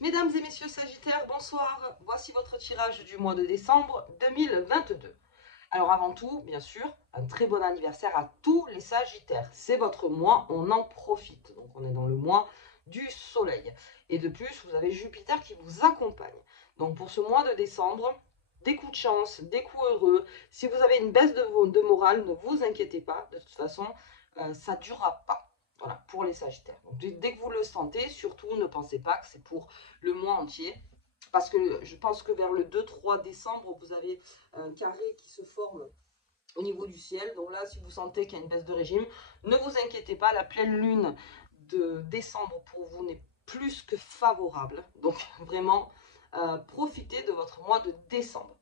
Mesdames et messieurs Sagittaires, bonsoir. Voici votre tirage du mois de décembre 2022. Alors avant tout, bien sûr, un très bon anniversaire à tous les Sagittaires. C'est votre mois, on en profite. Donc on est dans le mois du soleil. Et de plus, vous avez Jupiter qui vous accompagne. Donc pour ce mois de décembre, des coups de chance, des coups heureux. Si vous avez une baisse de morale, ne vous inquiétez pas. De toute façon, ça ne durera pas. Voilà, pour les Sagittaires. Donc, dès que vous le sentez, surtout ne pensez pas que c'est pour le mois entier. Parce que je pense que vers le 2-3 décembre, vous avez un carré qui se forme au niveau du ciel. Donc là, si vous sentez qu'il y a une baisse de régime, ne vous inquiétez pas, la pleine lune de décembre pour vous n'est plus que favorable. Donc vraiment, profitez de votre mois de décembre.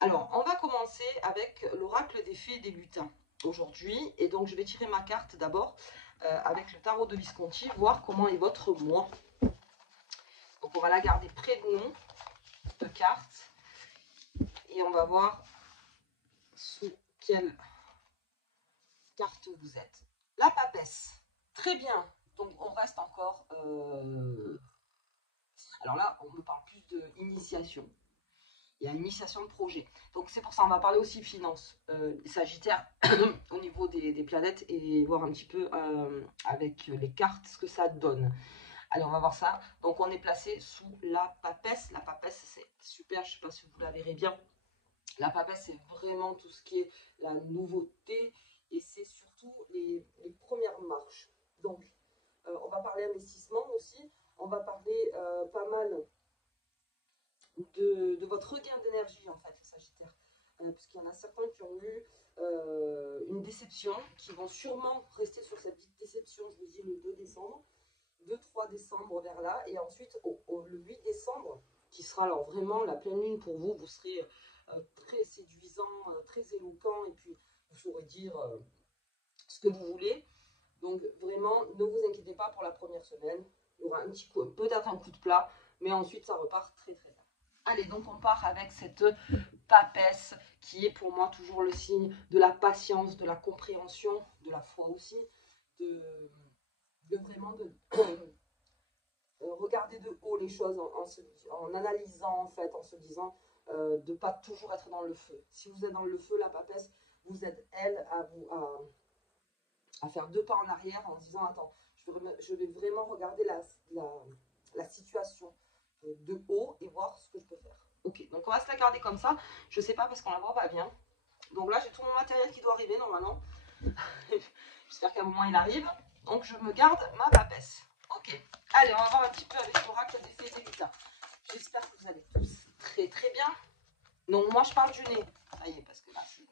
Alors, on va commencer avec l'oracle des fées et des lutins aujourd'hui. Et donc, je vais tirer ma carte d'abord avec le tarot de Visconti, voir comment est votre mois. Donc, on va la garder près de nous, de carte. Et on va voir sous quelle carte vous êtes. La papesse. Très bien. Donc, on reste encore... Alors là, on me parle plus d'initiation. Il y a initiation de projet. Donc c'est pour ça, on va parler aussi finance, Sagittaire, au niveau des planètes et voir un petit peu avec les cartes ce que ça donne. Allez, on va voir ça. Donc on est placé sous la papesse. La papesse, c'est super, je ne sais pas si vous la verrez bien. La papesse, c'est vraiment tout ce qui est la nouveauté et c'est surtout les premières marches. Donc, on va parler investissement aussi. On va parler pas mal de votre regain d'énergie en fait, Sagittaire. Parce qu'il y en a certains qui ont eu une déception, qui vont sûrement rester sur cette déception, je vous dis le 2 décembre, 2-3 décembre vers là, et ensuite le 8 décembre, qui sera alors vraiment la pleine lune pour vous, vous serez très séduisant, très éloquent, et puis vous saurez dire ce que vous voulez. Donc vraiment, ne vous inquiétez pas pour la première semaine, il y aura un petit coup, peut-être un coup de plat, mais ensuite ça repart très très bien. Allez, donc on part avec cette papesse qui est pour moi toujours le signe de la patience, de la compréhension, de la foi aussi, de, vraiment de regarder de haut les choses en analysant en fait, en se disant de ne pas toujours être dans le feu. Si vous êtes dans le feu, la papesse vous aide elle à faire 2 pas en arrière en se disant attends, je vais vraiment regarder la situation de haut et voir ce que je peux faire. Ok, donc on va se la garder comme ça. Je sais pas parce qu'on la voit pas bien. Donc là, j'ai tout mon matériel qui doit arriver normalement. J'espère qu'à un moment il arrive. Donc je me garde ma papesse. Ok, allez, on va voir un petit peu avec l'oracle des fées et des lutins. J'espère que vous allez tous très très bien. Donc moi je parle du nez. Ça y est, parce que là c'est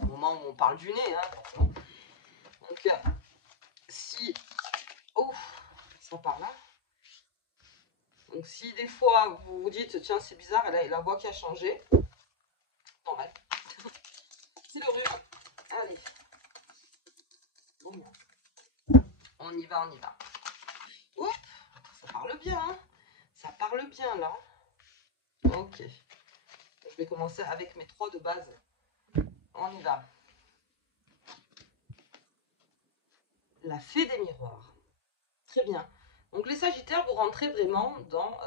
le moment où on parle du nez. Hein. Donc si... Oh, ça part là. Donc si des fois vous vous dites tiens c'est bizarre, elle a la voix qui a changé, normal. C'est le rhume. Allez. Bon, on y va, on y va. Oups, ça parle bien, hein. Ça parle bien là. Ok. Je vais commencer avec mes 3 de base. On y va. La fée des miroirs. Très bien. Donc les Sagittaires, vous rentrez vraiment dans...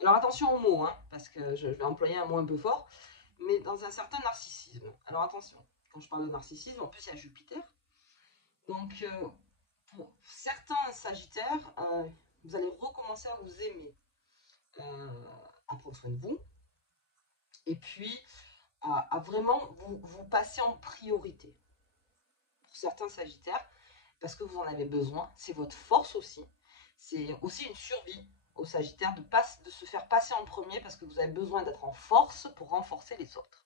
Alors attention aux mots, hein, parce que je vais employer un mot un peu fort, mais dans un certain narcissisme. Alors attention, quand je parle de narcissisme, en plus il y a Jupiter. Donc pour certains Sagittaires, vous allez recommencer à vous aimer, à prendre soin de vous, et puis à vraiment vous passer en priorité. Pour certains Sagittaires, parce que vous en avez besoin, c'est votre force aussi. C'est aussi une survie aux Sagittaires de se faire passer en premier parce que vous avez besoin d'être en force pour renforcer les autres.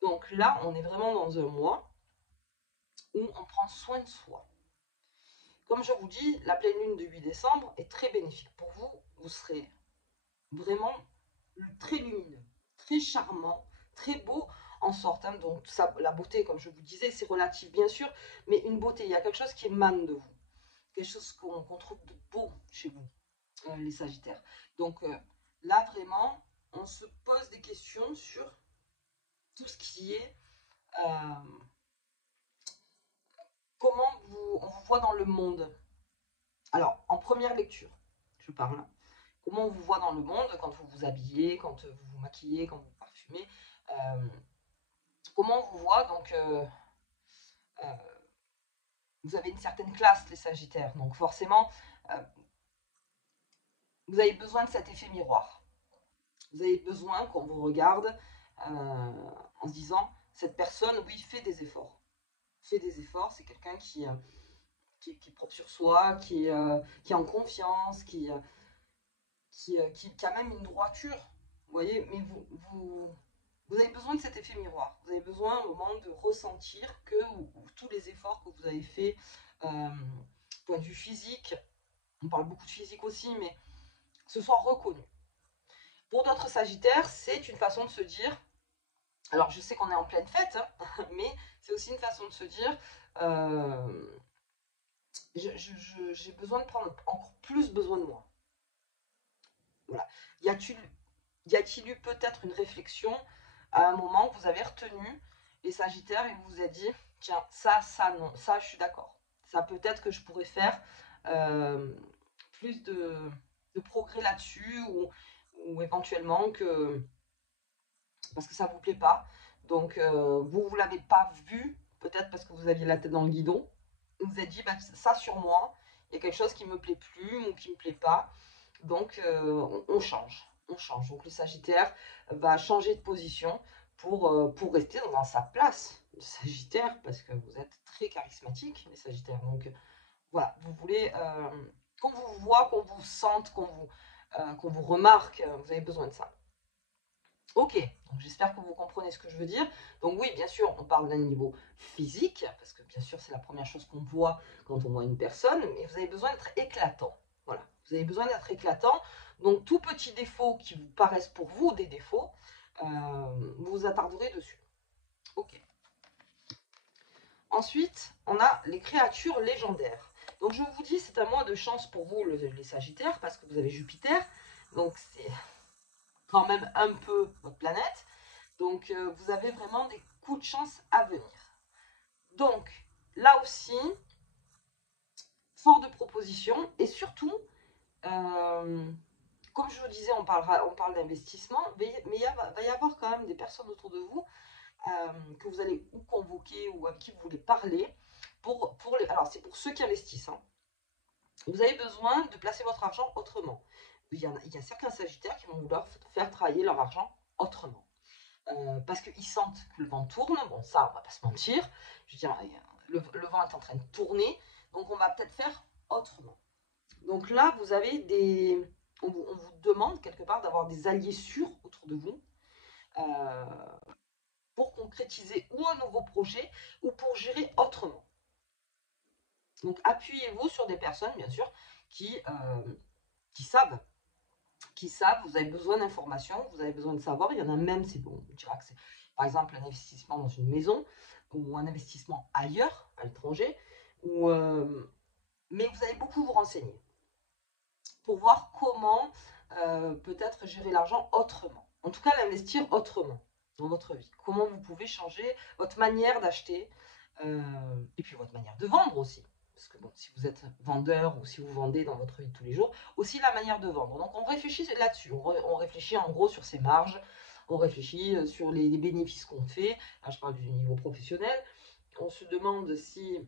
Donc là, on est vraiment dans un mois où on prend soin de soi. Comme je vous dis, la pleine lune du 8 décembre est très bénéfique pour vous. Vous serez vraiment très lumineux, très charmant, très beau en sorte. Hein. Donc ça, la beauté, comme je vous disais, c'est relatif bien sûr, mais une beauté, il y a quelque chose qui émane de vous. Quelque chose qu'on trouve de beau chez vous, les Sagittaires. Donc là, vraiment, on se pose des questions sur tout ce qui est comment on vous voit dans le monde. Alors, en première lecture, je parle. comment on vous voit dans le monde, quand vous vous habillez, quand vous vous maquillez, quand vous vous parfumez, comment on vous voit. Donc, euh, vous avez une certaine classe, les Sagittaires. Donc, forcément, euh, vous avez besoin de cet effet miroir. Vous avez besoin qu'on vous regarde en se disant, cette personne, oui, fait des efforts. Fait des efforts, c'est quelqu'un qui est propre sur soi, qui est en confiance, qui a même une droiture. Vous voyez, mais vous avez besoin de cet effet miroir. Vous avez besoin au moment de ressentir que tous les efforts que vous avez faits, point de vue physique, on parle beaucoup de physique aussi, mais ce soit reconnu. Pour d'autres Sagittaires, c'est une façon de se dire, alors je sais qu'on est en pleine fête, hein, mais c'est aussi une façon de se dire, j'ai besoin de prendre encore plus besoin de moi. Voilà. Y a-t-il eu peut-être une réflexion à un moment que vous avez retenu les Sagittaires et vous vous êtes dit, tiens, ça, non, ça, je suis d'accord. Ça, peut-être que je pourrais faire plus de progrès là-dessus ou éventuellement que parce que ça ne vous plaît pas. Donc, vous ne l'avez pas vu, peut-être parce que vous aviez la tête dans le guidon. Vous vous êtes dit, bah, ça sur moi, il y a quelque chose qui ne me plaît plus ou qui ne me plaît pas. Donc, on change. On change. Donc, le Sagittaire va changer de position pour rester dans sa place de Sagittaire, parce que vous êtes très charismatique, les Sagittaires. Donc, voilà, vous voulez qu'on vous voit, qu'on vous sente, qu'on vous remarque, vous avez besoin de ça. Ok, donc j'espère que vous comprenez ce que je veux dire. Donc oui, bien sûr, on parle d'un niveau physique, parce que bien sûr, c'est la première chose qu'on voit quand on voit une personne, mais vous avez besoin d'être éclatant. Voilà, vous avez besoin d'être éclatant. Donc tout petit défaut qui vous paraissent pour vous des défauts, vous vous attarderez dessus. Ok. Ensuite, on a les créatures légendaires. Donc je vous dis, c'est un mois de chance pour vous, les Sagittaires, parce que vous avez Jupiter. Donc c'est quand même un peu votre planète. Donc, vous avez vraiment des coups de chance à venir. Donc, là aussi, fort de propositions et surtout, comme je vous disais, on parle d'investissement, mais il va y avoir quand même des personnes autour de vous que vous allez ou convoquer ou avec qui vous voulez parler. Alors, c'est pour ceux qui investissent. Hein. Vous avez besoin de placer votre argent autrement. Il y a certains Sagittaires qui vont vouloir faire travailler leur argent autrement. Parce qu'ils sentent que le vent tourne. Bon, ça, on va pas se mentir. Je veux dire, le vent est en train de tourner, donc on va peut-être faire autrement. Donc là, vous avez on vous demande quelque part d'avoir des alliés sûrs autour de vous euh, pour concrétiser ou un nouveau projet ou pour gérer autrement. Donc appuyez-vous sur des personnes, bien sûr, qui savent vous avez besoin d'informations, vous avez besoin de savoir. Il y en a même, c'est bon, on dira que c'est par exemple un investissement dans une maison ou un investissement ailleurs, à l'étranger, mais vous allez beaucoup vous renseigner pour voir comment peut-être gérer l'argent autrement. En tout cas, l'investir autrement dans votre vie. Comment vous pouvez changer votre manière d'acheter et puis votre manière de vendre aussi. Parce que bon, si vous êtes vendeur ou si vous vendez dans votre vie de tous les jours, aussi la manière de vendre. Donc on réfléchit là-dessus, on réfléchit en gros sur ses marges, on réfléchit sur les bénéfices qu'on fait. Là, je parle du niveau professionnel. On se demande si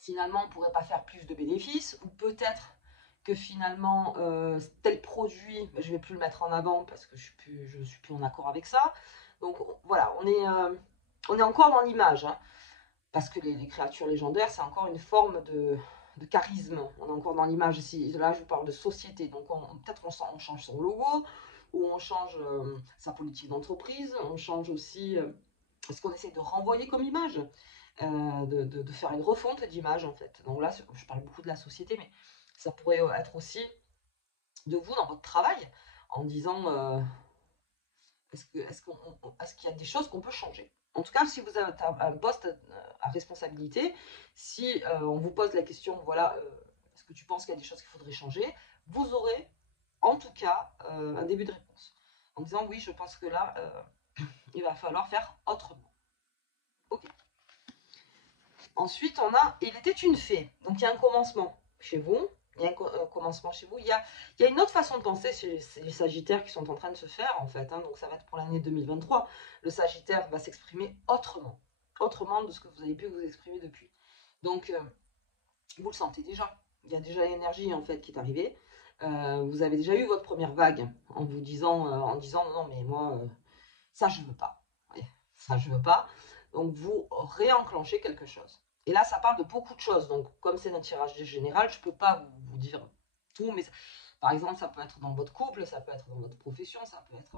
finalement on ne pourrait pas faire plus de bénéfices ou peut-être que finalement tel produit, je ne vais plus le mettre en avant parce que je ne suis plus en accord avec ça. Donc voilà, on est encore dans l'image. Hein. Parce que les créatures légendaires, c'est encore une forme de charisme. On est encore dans l'image ici. Là, je vous parle de société. Donc, peut-être on change son logo, ou on change sa politique d'entreprise. On change aussi ce qu'on essaie de renvoyer comme image, de faire une refonte d'image, en fait. Donc là, je parle beaucoup de la société, mais ça pourrait être aussi de vous dans votre travail, en disant est-ce qu'il y a des choses qu'on peut changer? En tout cas, si vous avez un poste à responsabilité, si on vous pose la question, voilà, est-ce que tu penses qu'il y a des choses qu'il faudrait changer? Vous aurez en tout cas un début de réponse. En disant oui, je pense que là, il va falloir faire autrement. Ok. Ensuite, on a il était une fée. Donc il y a un commencement chez vous. Il y a un commencement chez vous. Il y a une autre façon de penser chez les Sagittaires qui sont en train de se faire, en fait. Hein, donc, ça va être pour l'année 2023. Le Sagittaire va s'exprimer autrement. Autrement de ce que vous avez pu vous exprimer depuis. Donc, vous le sentez déjà. Il y a déjà l'énergie, en fait, qui est arrivée. Vous avez déjà eu votre première vague en vous disant, non, mais moi, ça, je veux pas. Ouais, ça, je veux pas. Donc, vous réenclenchez quelque chose. Et là, ça parle de beaucoup de choses. Donc, comme c'est un tirage général, je ne peux pas vous dire tout. Mais par exemple, ça peut être dans votre couple, ça peut être dans votre profession, ça peut être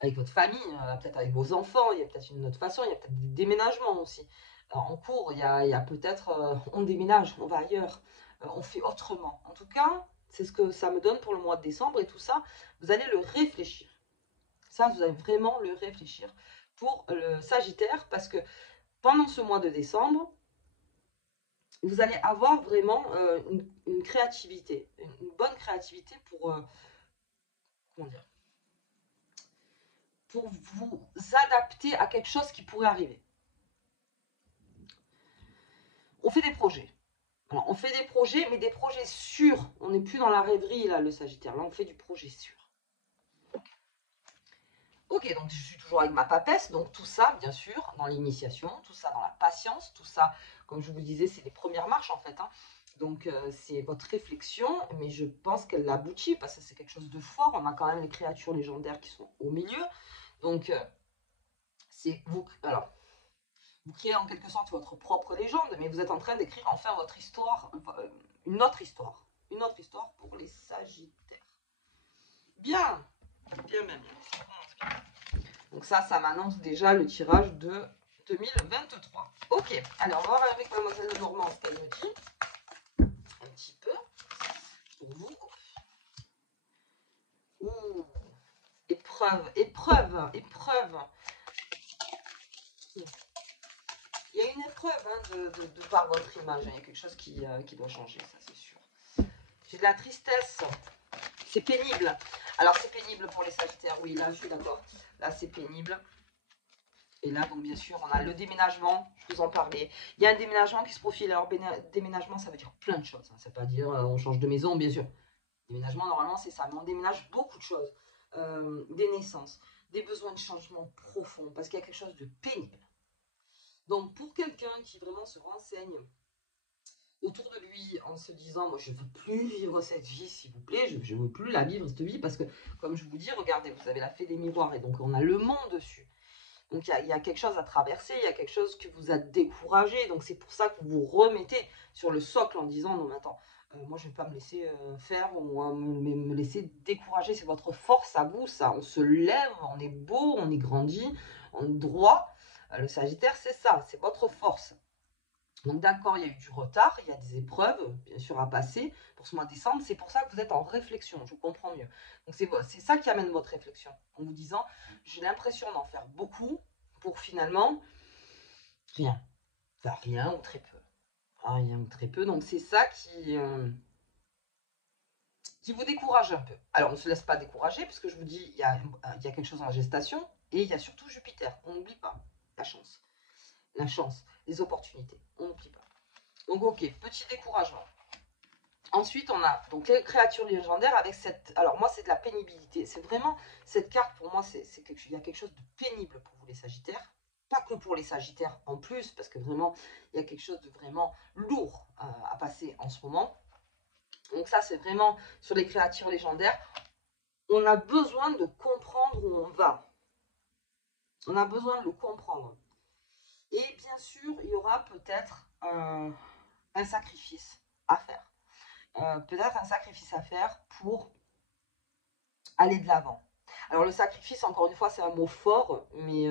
avec votre famille, peut-être avec vos enfants. Il y a peut-être une autre façon. Il y a peut-être des déménagements aussi. En cours, il y a peut-être on déménage, on va ailleurs, on fait autrement. En tout cas, c'est ce que ça me donne pour le mois de décembre et tout ça. Vous allez le réfléchir. Ça, vous allez vraiment le réfléchir pour le Sagittaire parce que pendant ce mois de décembre, vous allez avoir vraiment une créativité, une bonne créativité comment dire, pour vous adapter à quelque chose qui pourrait arriver. On fait des projets. Alors, on fait des projets, mais des projets sûrs. On n'est plus dans la rêverie, là, le Sagittaire. Là, on fait du projet sûr. Ok, donc je suis toujours avec ma papesse, donc tout ça, bien sûr, dans l'initiation, tout ça dans la patience, tout ça, comme je vous le disais, c'est les premières marches, en fait. Hein. Donc, c'est votre réflexion, mais je pense qu'elle aboutit, parce que c'est quelque chose de fort. On a quand même les créatures légendaires qui sont au milieu. Donc, c'est vous... Alors, vous créez en quelque sorte votre propre légende, mais vous êtes en train d'écrire enfin votre histoire, une autre histoire. Une autre histoire pour les Sagittaires. Bien, bien, bien, bien. Donc ça m'annonce déjà le tirage de 2023. Ok, alors on va voir avec Mademoiselle Lenormand ce qu'elle me dit. Un petit peu. Pour vous. Ouh, épreuve, épreuve, épreuve. Il y a une épreuve hein, de par votre image. Il y a quelque chose qui doit changer, ça c'est sûr. J'ai de la tristesse. C'est pénible. Alors c'est pénible pour les Sagittaires. Oui, là je suis d'accord. Là c'est pénible. Et là, donc bien sûr, on a le déménagement, je vous en parlais. Il y a un déménagement qui se profile. Alors, déménagement, ça veut dire plein de choses. Hein. Ça ne veut pas dire on change de maison, bien sûr. Déménagement, normalement, c'est ça. Mais on déménage beaucoup de choses. Des naissances, des besoins de changement profond, parce qu'il y a quelque chose de pénible. Donc, pour quelqu'un qui vraiment se renseigne autour de lui en se disant, moi, je ne veux plus vivre cette vie, s'il vous plaît, je ne veux plus la vivre, cette vie, parce que, comme je vous dis, regardez, vous avez la fée des miroirs, et donc on a le monde dessus. Donc il y a quelque chose à traverser, il y a quelque chose qui vous a découragé. Donc c'est pour ça que vous vous remettez sur le socle en disant non mais attends, moi je ne vais pas me laisser faire ou me laisser décourager. C'est votre force à vous, ça. On se lève, on est beau, on est grandi, on est droit. Le Sagittaire c'est ça, c'est votre force. Donc d'accord, il y a eu du retard, il y a des épreuves, bien sûr, à passer pour ce mois de décembre. C'est pour ça que vous êtes en réflexion, je comprends mieux. Donc c'est ça qui amène votre réflexion, en vous disant, j'ai l'impression d'en faire beaucoup pour finalement rien. Enfin, rien ou très peu. Rien ou très peu, donc c'est ça qui vous décourage un peu. Alors on ne se laisse pas décourager, puisque je vous dis, il y a quelque chose en gestation, et il y a surtout Jupiter, on n'oublie pas la chance, les opportunités, on n'oublie pas. Donc ok, petit découragement. Ensuite, on a donc les créatures légendaires avec cette... Alors moi, c'est de la pénibilité. C'est vraiment... Cette carte, pour moi, il y a quelque chose de pénible pour vous, les Sagittaires. Pas que pour les Sagittaires en plus, parce que vraiment, il y a quelque chose de vraiment lourd à passer en ce moment. Donc ça, c'est vraiment sur les créatures légendaires. On a besoin de comprendre où on va. On a besoin de le comprendre. Et bien sûr, il y aura peut-être un sacrifice à faire. Peut-être un sacrifice à faire pour aller de l'avant. Alors le sacrifice, encore une fois, c'est un mot fort, mais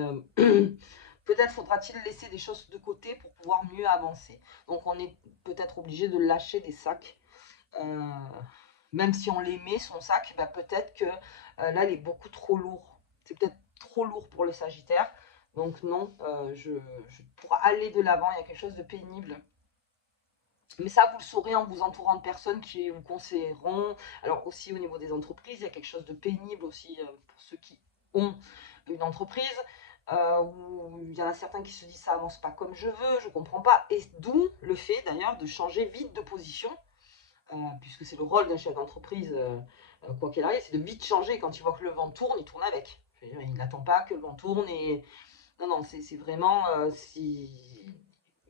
peut-être faudra-t-il laisser des choses de côté pour pouvoir mieux avancer. Donc on est peut-être obligé de lâcher des sacs. Même si on les met, son sac, bah, peut-être que là, il est beaucoup trop lourd. C'est peut-être trop lourd pour le Sagittaire. Donc non, pour aller de l'avant, il y a quelque chose de pénible. Mais ça, vous le saurez en vous entourant de personnes qui vous conseilleront. Alors aussi au niveau des entreprises, il y a quelque chose de pénible aussi pour ceux qui ont une entreprise. Où il y en a certains qui se disent ça avance pas comme je veux, je comprends pas. Et d'où le fait d'ailleurs de changer vite de position. puisque c'est le rôle d'un chef d'entreprise, quoi qu'il arrive, c'est de vite changer. Quand il voit que le vent tourne, il tourne avec. Je veux dire, il n'attend pas que le vent tourne. Et non, non, c'est vraiment... si...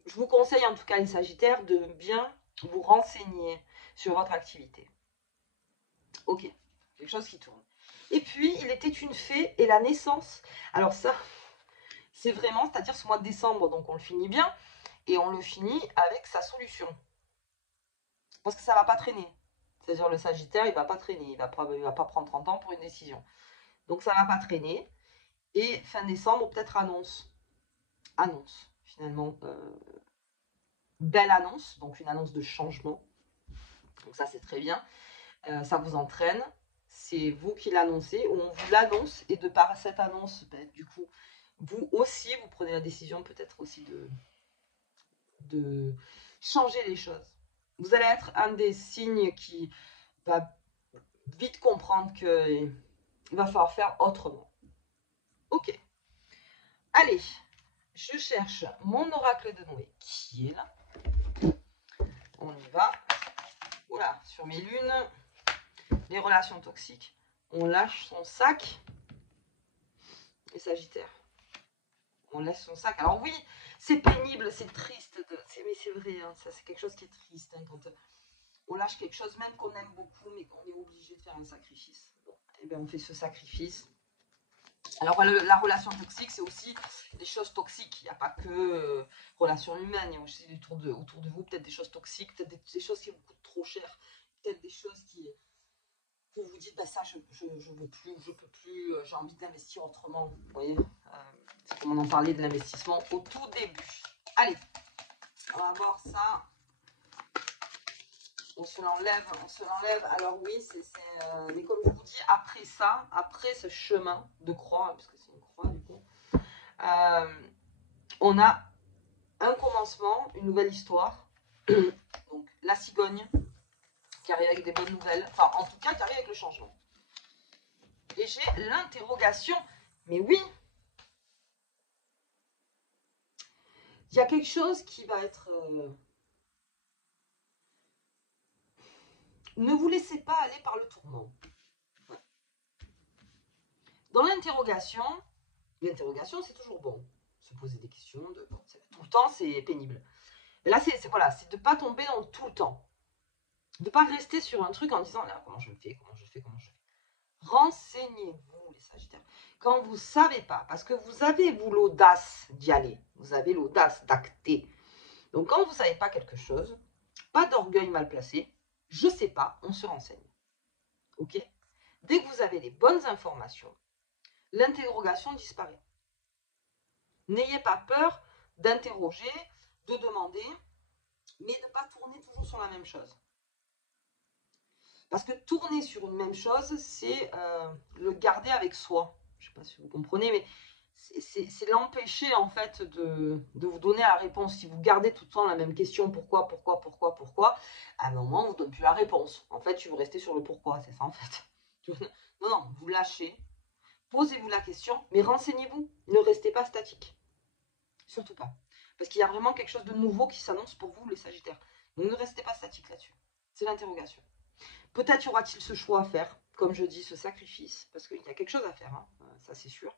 Je vous conseille en tout cas les Sagittaires de bien vous renseigner sur votre activité. Ok, quelque chose qui tourne. Et puis, il était une fée et la naissance. Alors ça, c'est vraiment, c'est-à-dire ce mois de décembre, donc on le finit bien, et on le finit avec sa solution. Parce que ça ne va pas traîner. C'est-à-dire le Sagittaire, il ne va pas traîner, il ne va pas prendre 30 ans pour une décision. Donc ça ne va pas traîner. Et fin décembre, peut-être annonce. Annonce, finalement. Belle annonce, donc une annonce de changement. Donc ça, c'est très bien. Ça vous entraîne. C'est vous qui l'annoncez, ou on vous l'annonce, et de par cette annonce, ben, du coup, vous aussi, vous prenez la décision peut-être aussi de changer les choses. Vous allez être un des signes qui va vite comprendre qu'il va falloir faire autrement. Ok. Allez, je cherche mon oracle de Noé qui est là. On y va. Voilà, sur mes lunes, les relations toxiques. On lâche son sac. Les Sagittaires. On laisse son sac. Alors oui, c'est pénible, c'est triste. Mais c'est vrai, hein, ça c'est quelque chose qui est triste. Hein, quand on lâche quelque chose, même qu'on aime beaucoup, mais qu'on est obligé de faire un sacrifice. Bon, et bien on fait ce sacrifice. Alors la relation toxique, c'est aussi des choses toxiques. Il n'y a pas que relations humaines, il y a aussi autour de vous peut-être des choses toxiques, peut-être des choses qui vous coûtent trop cher, peut-être des choses qui vous vous dites, bah ça je veux plus, je peux plus, j'ai envie d'investir autrement. Vous voyez, c'est comme on en parlait de l'investissement au tout début. Allez, on va voir ça. On se l'enlève, on se l'enlève. Alors oui, mais comme je vous dis, après ça, après ce chemin de croix, parce que c'est une croix du coup, on a un commencement, une nouvelle histoire. Donc la cigogne qui arrive avec des bonnes nouvelles, enfin en tout cas qui arrive avec le changement. Et j'ai l'interrogation, mais oui, il y a quelque chose qui va être... Ne vous laissez pas aller par le tourment. Dans l'interrogation c'est toujours bon. Se poser des questions, tout le temps c'est pénible. Et là c'est voilà, c'est de ne pas tomber dans tout le temps. De ne pas rester sur un truc en disant là, comment je fais. Renseignez-vous les Sagittaires. Quand vous ne savez pas, parce que vous avez vous l'audace d'y aller, vous avez l'audace d'acter. Donc quand vous ne savez pas quelque chose, pas d'orgueil mal placé, je ne sais pas, on se renseigne. Ok? Dès que vous avez les bonnes informations, l'interrogation disparaît. N'ayez pas peur d'interroger, de demander, mais de ne pas tourner toujours sur la même chose. Parce que tourner sur une même chose, c'est le garder avec soi. Je ne sais pas si vous comprenez, mais c'est l'empêcher en fait de vous donner la réponse. Si vous gardez tout le temps la même question, pourquoi, à un moment, on ne vous donne plus la réponse. En fait, tu veux rester sur le pourquoi, c'est ça en fait. Non, non, vous lâchez, posez-vous la question, mais renseignez-vous, ne restez pas statique. Surtout pas. Parce qu'il y a vraiment quelque chose de nouveau qui s'annonce pour vous, les Sagittaires. Donc ne restez pas statique là-dessus. C'est l'interrogation. Peut-être y aura-t-il ce choix à faire, comme je dis, ce sacrifice, parce qu'il y a quelque chose à faire, hein, ça c'est sûr.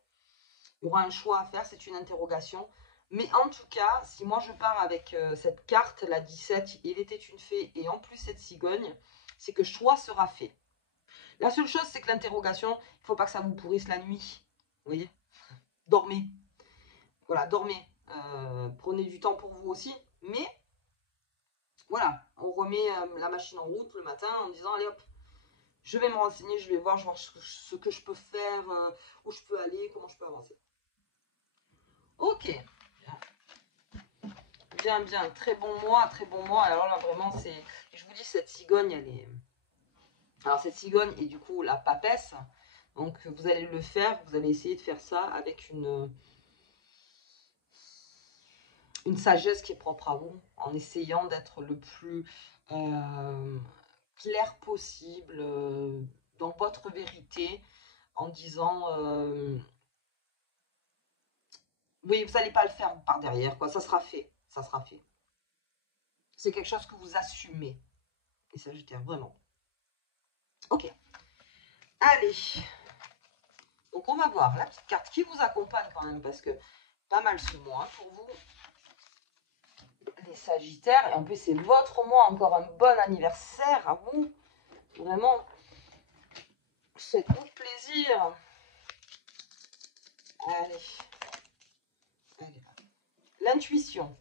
Il y aura un choix à faire, c'est une interrogation. Mais en tout cas, si moi je pars avec cette carte, la 17, il était une fée, et en plus cette cigogne, c'est que choix sera fait. La seule chose, c'est que l'interrogation, il ne faut pas que ça vous pourrisse la nuit. Vous voyez? Dormez. Voilà, dormez. Prenez du temps pour vous aussi, mais voilà, on remet la machine en route le matin en disant, allez hop, je vais me renseigner, je vais voir ce que je peux faire, où je peux aller, comment je peux avancer. Ok, bien, bien, très bon mois, très bon mois. Alors là, vraiment, je vous dis, cette cigogne, elle est... Alors, cette cigogne est du coup la papesse. Donc, vous allez le faire, vous allez essayer de faire ça avec une sagesse qui est propre à vous, en essayant d'être le plus clair possible dans votre vérité, en disant oui, vous n'allez pas le faire par derrière, quoi. Ça sera fait, ça sera fait. C'est quelque chose que vous assumez. les Sagittaires, vraiment. Ok. Allez. Donc, on va voir la petite carte qui vous accompagne quand même, parce que pas mal ce mois pour vous, les Sagittaires. Et en plus, c'est votre mois. Encore un bon anniversaire à vous. Vraiment, faites-vous plaisir. Allez. Allez. L'intuition.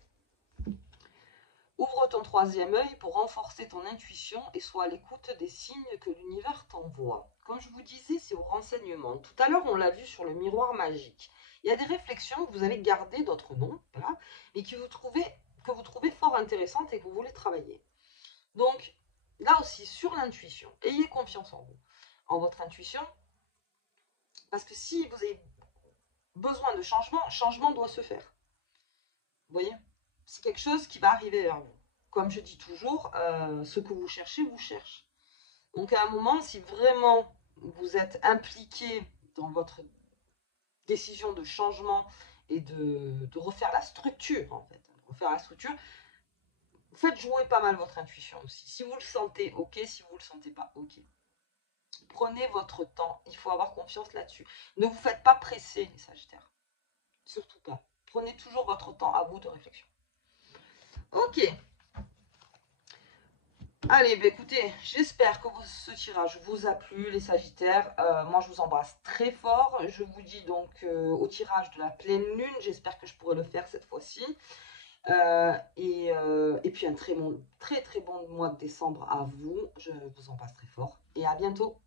Ouvre ton troisième œil pour renforcer ton intuition et sois à l'écoute des signes que l'univers t'envoie. Comme je vous disais, c'est au renseignement. Tout à l'heure, on l'a vu sur le miroir magique. Il y a des réflexions que vous avez gardées, d'autres non, voilà, mais que vous trouvez fort intéressantes et que vous voulez travailler. Donc, là aussi, sur l'intuition, ayez confiance en vous, en votre intuition, parce que si vous avez besoin de changement, changement doit se faire. Vous voyez? C'est quelque chose qui va arriver vers vous. Comme je dis toujours, ce que vous cherchez, vous cherche. Donc à un moment, si vraiment vous êtes impliqué dans votre décision de changement et de refaire la structure, en fait, refaire la structure, faites jouer pas mal votre intuition aussi. Si vous le sentez, ok. Si vous le sentez pas, ok. Prenez votre temps. Il faut avoir confiance là-dessus. Ne vous faites pas presser, les Sagittaires. Surtout pas. Prenez toujours votre temps à vous de réflexion. Ok. Allez, bah écoutez, j'espère que ce tirage vous a plu, les Sagittaires. Moi, je vous embrasse très fort. Je vous dis donc au tirage de la pleine lune. J'espère que je pourrai le faire cette fois-ci. Et puis un très très bon mois de décembre à vous. Je vous embrasse très fort et à bientôt.